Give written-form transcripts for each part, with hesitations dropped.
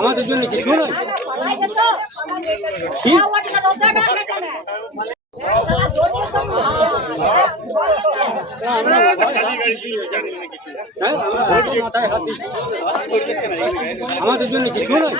আমাদের জন্য কিছু নয়। আমাদের জন্য কিছু নয়।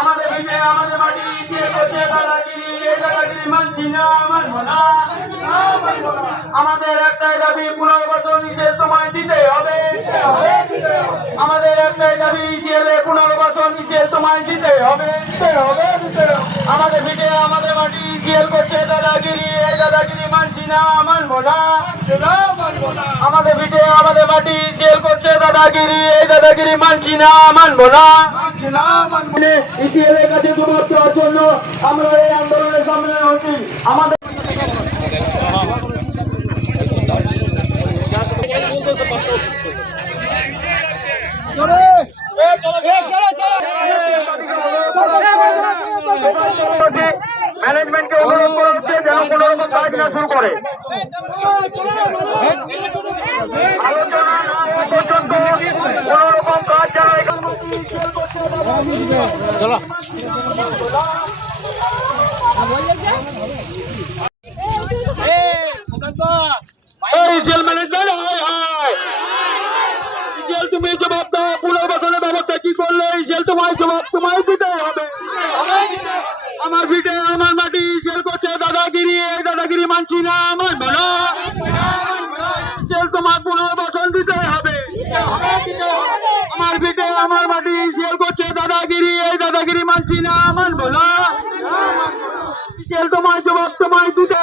আমাদের ভিটে আমাদের মাটি যে করছে দাদাগিরি এই দাদাগিরি মানছি না মানব না। আমাদের একটাই দাবি পুনর্বাসন নিজের সময় দিতে হবে। আমাদের একটাই দাবি জেলে পুনর্বাসন নিজের সময় দিতে হবে। আমাদের ভিটে আমাদের মাটি জেল করছে দাদাগিরি এই দাদাগিরি মানছি না মানব না। আমাদের ভিটে আমাদের মাটি জেল করছে দাদাগিরি এই দাদাগিরি মানছি না মানব না। ইসিএল এর কাছে জবাব দেওয়ার জন্য আমরা এই আন্দোলনের সামনে হচ্ছি। আমাদের ম্যানেজমেন্টকে অনুরোধ করা হচ্ছে যেন কোনো রকম কাজ না শুরু করে। আলোচনা না হওয়া পর্যন্ত কোনো রকম কাজ যেন চলো তুমি জবাব দাও। পুনর্বাসনের ব্যবস্থা কি করলে জেল তোমায় জবাব তোমায় দিতে হবে। আমার ভিটে আমার মাটি জেল করছে দাদাগিরি এই দাদাগিরি মানছি না মানব না। জেল তোমার পুনর্বাসন দিতে হবে। আমার ভিটে আমার মাটি জেল করছে দাদাগিরি এই দাদাগিরি মানছি না মানব না। জেল তোমার জবাব তোমায় দিতে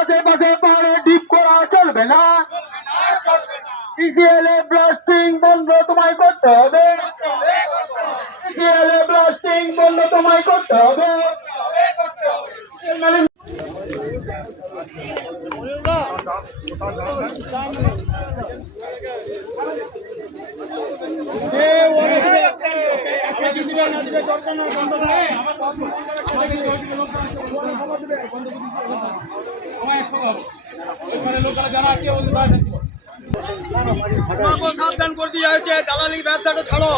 আশেপাশে পাহাড়ে ডিপ করা চলবে না। ইসিএল এ ব্লাস্টিং বন্ধ তোমায় করতে হবে। ইসিএল এ ব্লাস্টিং বন্ধ তোমায় করতে হবে। সাবধান করে দিয়ে হয়েছে দালালি ব্যবসাটা ছাড়ো,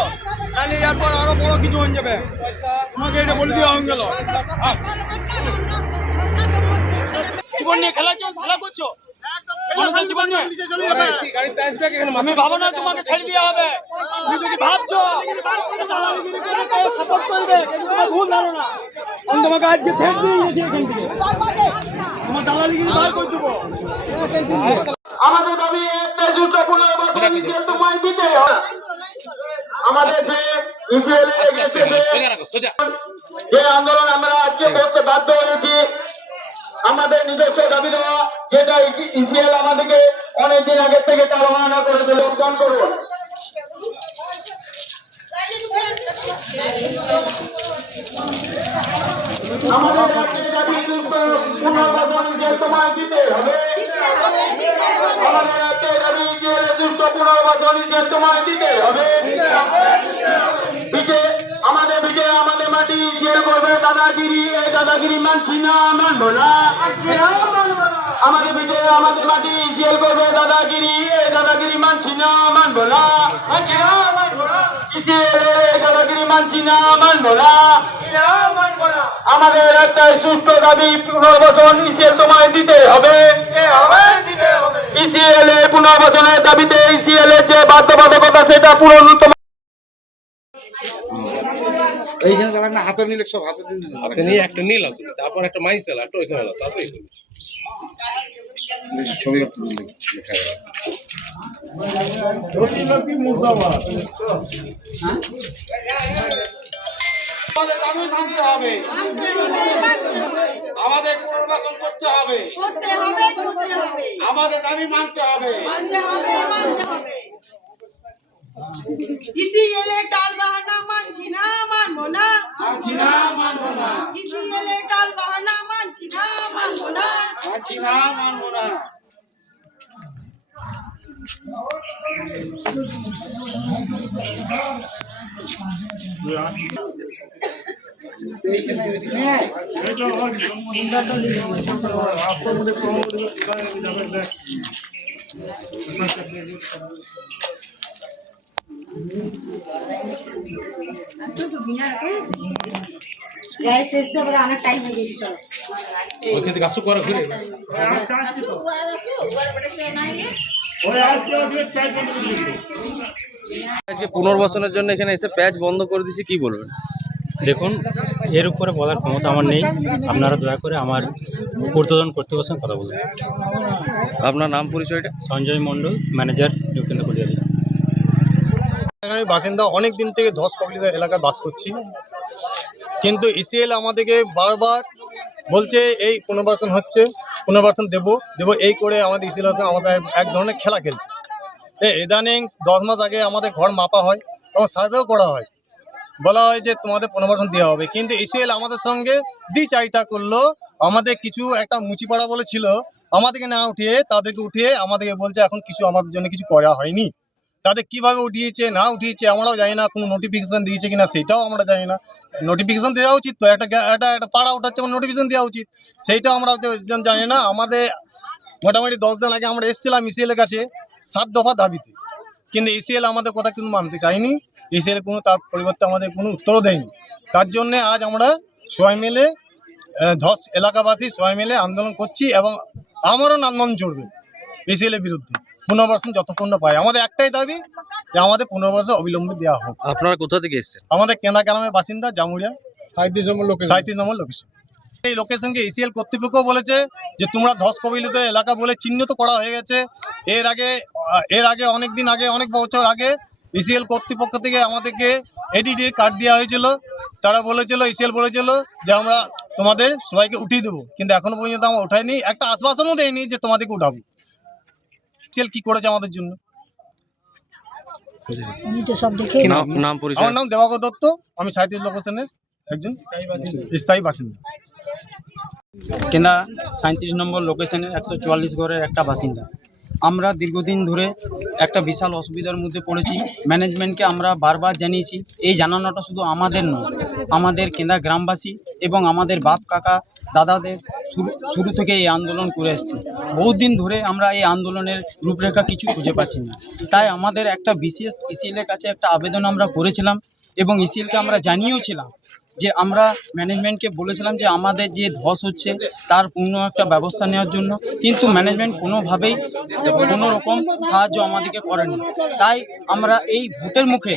তাহলে এরপর আরো বড় কিছু হয়ে যাবে। তোমাকে এটা বলে দেওয়া হয়ে গেল। জীবন নিয়ে খেলা করছো, মানুষের জীবন নিয়ে আমি ভাবো না তোমাকে ছেড়ে দেওয়া হবে। তুমি যদি ভাবছো সাপোর্ট করবে, ভুল ধারণা। আমি তোমাকে আজকে ফের দিয়ে গেছি এখান থেকে, তোমার দালালিগিরি বার করে দেবো। আমাদের দাবি একটা যুদ্ধ পুনর্বাসন সময় দিতে হবে। আমাদের যে ইসিএল যে আন্দোলন আমরা আজকে করতে বাধ্য হয়েছি, আমাদের নিজস্ব দাবি দেওয়া, যেটা ইসিএল আমাদেরকে অনেকদিন আগের থেকে টালবাহানা করে যোগদান করবো। আমাদের দাবি পুনর্বাসন সময় দিতে হবে। আমাদের দাবি সুস্থ পুনর্বাসন সময় দিতে হবে। আমাদের বিজে আমাদের মাটি জেল করবে দাদাগিরি এই দাদাগিরি মানছি না মানব না। আমাদের পিঠে আমাদের মাটি জেল করবে দাদাগিরি, এই দাদাগিরি মানছি না, মানবো না, দাদাগিরি মানছি না, মানবো না। আমাদের একটাই সুস্থ দাবি, পুনর্বাসন ইসিএল তোমায় দিতে হবে। ইসিএল এর পুনর্বাসনের দাবিতে ইসিএল এর যে বাধ্যবাধকতা সেটা পূরণ এইখানে তারা না হাতে নিলে সব হাতে নিলে হাতে নিয়ে একটা নিলাম, তারপর একটা মাইস এলো, একটা ওইখানে এলো, তারপরে ছবি লেখা আমাদের দাবি মানতে হবে, আমাদের পুনর্বাসন করতে হবে, আমাদের দাবি মানতে হবে। ইসিএলের টাল বাহানা মানছি না, মানবো না, মানছি না, মানবো না, ইসিএলের টাল বাহানা মানছি না, মানবো না, মানছি না, মানবো না। গাইস এসে বলে অনেক টাইম হয়ে গেছে, চলো ওইখান থেকে আসো করে ঘুরে আজকে পুনর্বাসনের জন্য এখানে এসে প্যাচ বন্ধ করে দিয়েছি, কি বলবেন? দেখুন, এর উপরে বলার ক্ষমতা আমার নেই, আপনারা দয়া করে আমার ঊর্ধ্বতন কর্তৃপক্ষের সঙ্গে কথা বলুন। আপনার নাম পরিচয়টা? সঞ্জয় মণ্ডল, ম্যানেজার, নিউ কেন্দ্র কলিয়ারি। আমি বাসিন্দা, অনেক দিন থেকে ধস কবলিত এলাকায় বাস করছি, কিন্তু ইসিএল আমাদেরকে বারবার বলছে এই পুনর্বাসন হচ্ছে, পুনর্বাসন দেবো এই করে আমাদের ইসিএল আমাদের এক ধরনের খেলা খেলছে। ইদানিং 10 মাস আগে আমাদের ঘর মাপা হয় এবং সার্ভেও করা হয়, বলা হয় যে তোমাদের পুনর্বাসন দেওয়া হবে, কিন্তু ইসিএল আমাদের সঙ্গে দ্বিচারিতা করলো। আমাদের কিছু একটা মুচিপাড়া বলে ছিল, আমাদেরকে না উঠিয়ে তাদেরকে উঠিয়ে আমাদেরকে বলছে এখন কিছু আমাদের জন্য কিছু করা হয়নি। তাদের কিভাবে উঠিয়েছে না উঠিয়েছে আমরাও জানি না, কোনো নোটিফিকেশন দিয়েছে কিনা সেটাও আমরা জানি না। নোটিফিকেশন দেওয়া উচিত তো, একটা পাড়া ওঠাচ্ছে আমার নোটিফিকেশন দেওয়া উচিত, সেইটাও আমরা জানি না। আমাদের মোটামুটি 10 দিন আগে আমরা এসেছিলাম ইসিএলের কাছে 7 দফা দাবিতে, কিন্তু ইসিএল আমাদের কথা কিন্তু মানতে চাইনি। ইসিএল কোনো তার পরিবর্তে আমাদের কোনো উত্তরও দেয়নি। তার জন্যে আজ আমরা সবাই মিলে ধস এলাকাবাসী সবাই মিলে আন্দোলন করছি এবং আমারও আন্দোলন চলবে ইসিএলের বিরুদ্ধে। পুনর্বাসন যতক্ষণ না পাই, আমাদের একটাই দাবি যে আমাদের পুনর্বাসন অবিলম্বে দেওয়া হোক। আপনারা কোথা থেকে এসেছেন? আমাদের কেনা গ্রামের বাসিন্দা, জামুরিয়া 37 নম্বর লোকেশন। এই লোকেশনকে ইসিএল কর্তৃপক্ষ বলেছে যে তোমরা ধস কবলিত এলাকা বলে চিহ্নিত করা হয়ে গেছে। এর আগে অনেক দিন আগে, অনেক বছর আগে ইসিএল কর্তৃপক্ষ থেকে আমাদেরকে এডিডি কার্ড দেওয়া হয়েছিল। তারা বলেছিল, ইসিএল বলেছিল যে আমরা তোমাদের সবাইকে উঠিয়ে দেবো, কিন্তু এখনো পর্যন্ত আমরা উঠাইনি, একটা আশ্বাসনও দেয়নি যে তোমাদেরকে উঠাবো। ইসিএল কি করেছে আমাদের জন্য? নাম পরিচয়? আমার নাম দেবাকর দত্ত, আমি 37 লোকেশনের একজন স্থায়ী বাসিন্দা। কেনা 37 নম্বর লোকেশনের 144 ঘরের একটা বাসিন্দা। আমরা দীর্ঘদিন ধরে একটা বিশাল অসুবিধার মধ্যে পড়েছি। ম্যানেজমেন্টকে আমরা বারবার জানিয়েছি। এই জানানোটা শুধু আমাদের নয়, আমাদের কেন্দা গ্রামবাসী এবং আমাদের বাপ কাকা দাদাদের শুরু থেকে এই আন্দোলন করে এসছে। বহুত দিন ধরে আমরা এই আন্দোলনের রূপরেখা কিছু খুঁজে পাচ্ছি না। তাই আমাদের একটা বিশেষ ইসিএলের কাছে একটা আবেদন আমরা করেছিলাম এবং ইসিএলকে আমরা জানিয়েওছিলাম যে আমরা ম্যানেজমেন্টকে বলেছিলাম যে আমাদের যে ধস হচ্ছে তার পূর্ণ একটা ব্যবস্থা নেওয়ার জন্য, কিন্তু ম্যানেজমেন্ট কোনোভাবেই কোনো রকম সাহায্য আমাদেরকে করেনি। তাই আমরা এই ভোটের মুখে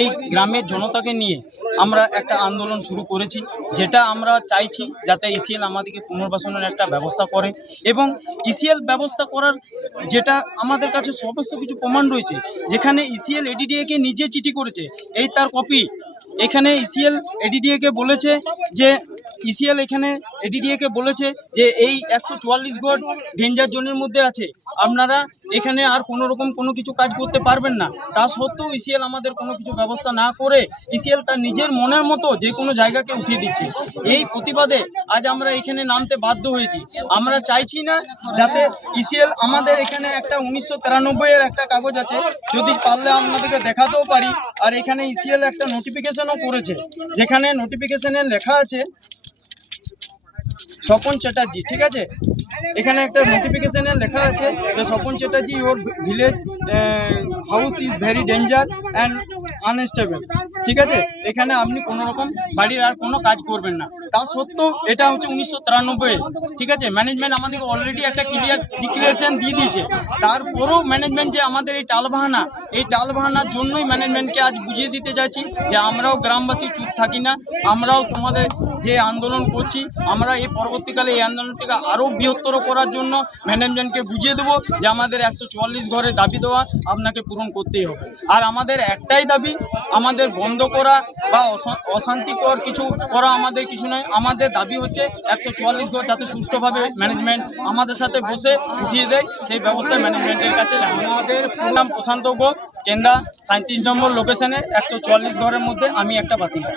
এই গ্রামের জনতাকে নিয়ে আমরা একটা আন্দোলন শুরু করেছি, যেটা আমরা চাইছি যাতে ইসিএল আমাদেরকে পুনর্বাসনের একটা ব্যবস্থা করে এবং ইসিএল ব্যবস্থা করার যেটা আমাদের কাছে সমস্ত কিছু প্রমাণ রয়েছে, যেখানে ইসিএল এডিডিএকে নিজে চিঠি করেছে, এই তার কপি। এখানে ইসিএল এডিডিএকে বলেছে যে এই 144 গড় ডেঞ্জার জোনের মধ্যে আছে, আপনারা এখানে আর কোনো রকম কোনো কিছু কাজ করতে পারবেন না। তা সত্ত্বেও ইসিএল আমাদের কোনো কিছু ব্যবস্থা না করে ইসিএল তার নিজের মনের মতো যে কোনো জায়গাকে উঠিয়ে দিচ্ছে। এই প্রতিবাদে আজ আমরা এখানে নামতে বাধ্য হয়েছি। আমরা চাইছি না যাতে ইসিএল আমাদের এখানে একটা 1993-এর একটা কাগজ আছে, যদি পারলে আপনাদেরকে দেখাতেও পারি। আর এখানে ইসিএল একটা নোটিফিকেশনও করেছে, যেখানে নোটিফিকেশনে লেখা আছে স্বপন চ্যাটার্জি, ঠিক আছে। এখানে একটা নোটিফিকেশনে লেখা আছে যে স্বপন চ্যাটার্জি ওর village house is very danger and unstable, ঠিক আছে। এখানে আপনি কোনো রকম বাড়ির আর কোনো কাজ করবেন না। তা সত্ত্বেও এটা হচ্ছে 1993, ঠিক আছে। ম্যানেজমেন্ট আমাদেরকে অলরেডি একটা ক্লিয়ার ডিক্লারেশন দিয়ে দিয়েছে, তারপরেও ম্যানেজমেন্ট যে আমাদের এই টালবাহানার জন্যই ম্যানেজমেন্টকে আজ বুঝিয়ে দিতে চাইছি যে আমরাও গ্রামবাসী চুপ থাকি না, আমরাও তোমাদের যে আন্দোলন করছি, আমরা এই পরবর্তীকালে এই আন্দোলনটিকে আরও বৃহত্তর করার জন্য ম্যানেজমেন্টকে বুঝিয়ে দেবো যে আমাদের 144 ঘরের দাবি দেওয়া আপনাকে পূরণ করতেই হবে। আর আমাদের একটাই দাবি, আমাদের বন্ধ করা বা অশান্তিকর কিছু করা আমাদের কিছু নয়। আমাদের দাবি হচ্ছে 144 ঘর যাতে সুষ্ঠুভাবে ম্যানেজমেন্ট আমাদের সাথে বসে উঠিয়ে দেয়, সেই ব্যবস্থা ম্যানেজমেন্টের কাছে আমাদের নাম প্রশান্ত গোপ, কেন্দা 37 নম্বর লোকেশনের 144 ঘরের মধ্যে আমি একটা বাসিন্দা।